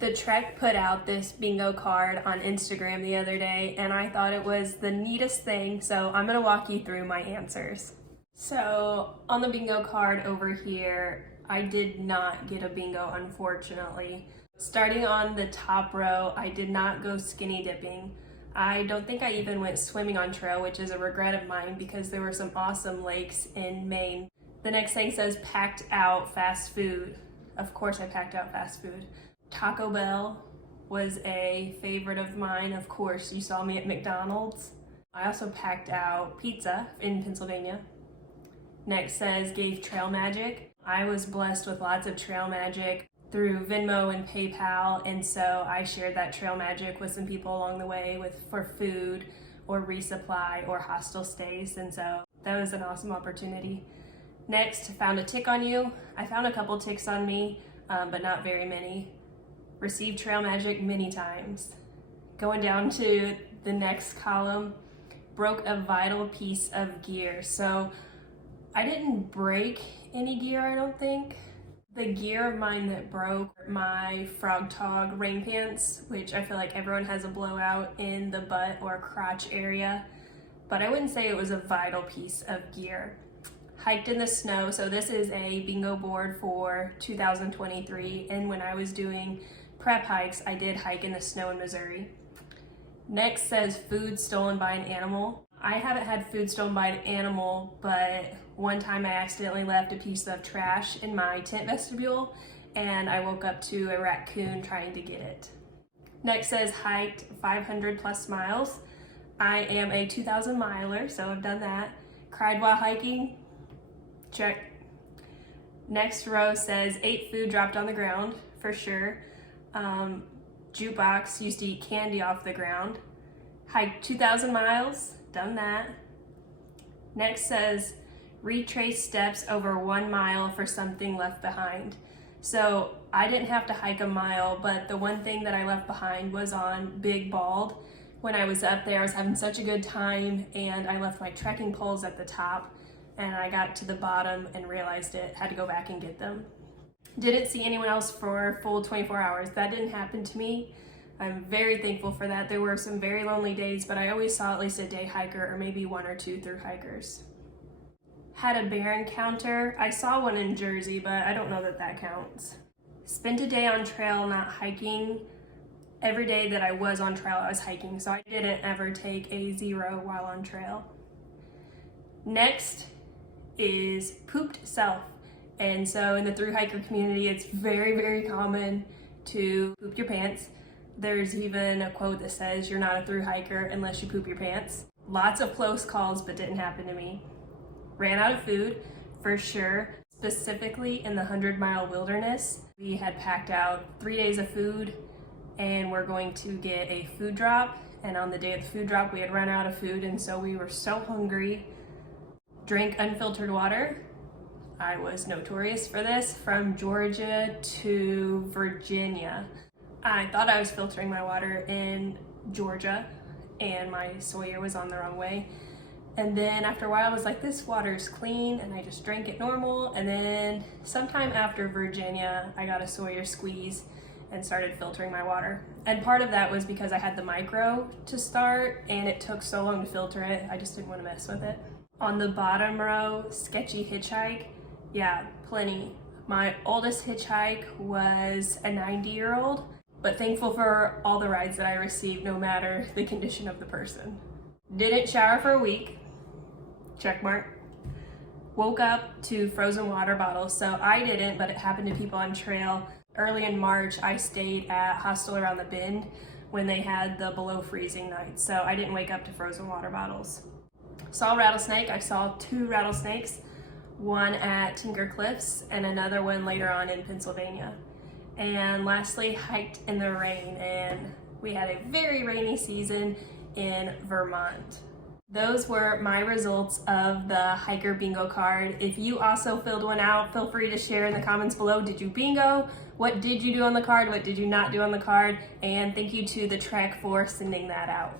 The Trek put out this bingo card on Instagram the other day, and I thought it was the neatest thing, so I'm gonna walk you through my answers. So on the bingo card over here, I did not get a bingo, unfortunately. Starting on the top row, I did not go skinny dipping. I don't think I even went swimming on trail, which is a regret of mine because there were some awesome lakes in Maine. The next thing says packed out fast food. Of course I packed out fast food. Taco Bell was a favorite of mine. Of course, you saw me at McDonald's. I also packed out pizza in Pennsylvania. Next says gave trail magic. I was blessed with lots of trail magic through Venmo and PayPal, and so I shared that trail magic with some people along the way for food or resupply or hostel stays, and so that was an awesome opportunity. Next, found a tick on you. I found a couple ticks on me, but not very many. Received trail magic many times. Going down to the next column, broke a vital piece of gear. So I didn't break any gear, I don't think. The gear of mine that broke, my Frog Tog rain pants, which I feel like everyone has a blowout in the butt or crotch area, but I wouldn't say it was a vital piece of gear. Hiked in the snow, so this is a bingo board for 2023, and when I was doing prep hikes, I did hike in the snow in Missouri. Next says food stolen by an animal. I haven't had food stolen by an animal, but one time I accidentally left a piece of trash in my tent vestibule, and I woke up to a raccoon trying to get it. Next says hiked 500 plus miles. I am a 2,000 miler, so I've done that. Cried while hiking, check. Next row says ate food dropped on the ground, for sure. Jukebox used to eat candy off the ground. Hiked 2,000 miles, done that. Next says retrace steps over 1 mile for something left behind. So I didn't have to hike a mile, but the one thing that I left behind was on Big Bald. When I was up there, I was having such a good time, and I left my trekking poles at the top, and I got to the bottom and realized it, had to go back and get them. Didn't see anyone else for a full 24 hours. That didn't happen to me. I'm very thankful for that. There were some very lonely days, but I always saw at least a day hiker or maybe 1 or 2 through hikers. Had a bear encounter. I saw one in Jersey, but I don't know that that counts. Spent a day on trail, not hiking. Every day that I was on trail, I was hiking, so I didn't ever take a 0 while on trail. Next is pooped self. And so in the thru hiker community, it's very, very common to poop your pants. There's even a quote that says, you're not a thru hiker unless you poop your pants. Lots of close calls, but didn't happen to me. Ran out of food, for sure, specifically in the 100-mile wilderness. We had packed out 3 days of food, and we're going to get a food drop. And on the day of the food drop, we had run out of food, and so we were so hungry. Drank unfiltered water. I was notorious for this, from Georgia to Virginia. I thought I was filtering my water in Georgia, and my Sawyer was on the wrong way. And then after a while, I was like, this water is clean, and I just drank it normal. And then sometime after Virginia, I got a Sawyer squeeze and started filtering my water. And part of that was because I had the micro to start, and it took so long to filter it, I just didn't want to mess with it. On the bottom row, sketchy hitchhike. Yeah, plenty. My oldest hitchhike was a 90-year-old, but thankful for all the rides that I received, no matter the condition of the person. Didn't shower for a week, check mark. Woke up to frozen water bottles, so I didn't, but it happened to people on trail. Early in March, I stayed at Hostel Around the Bend when they had the below freezing nights, so I didn't wake up to frozen water bottles. Saw a rattlesnake. I saw 2 rattlesnakes, one at Tinker Cliffs and another one later on in Pennsylvania. And lastly, hiked in the rain, and we had a very rainy season in Vermont. Those were my results of the hiker bingo card. If you also filled one out, feel free to share in the comments below. Did you bingo? What did you do on the card? What did you not do on the card? And thank you to the Trek for sending that out.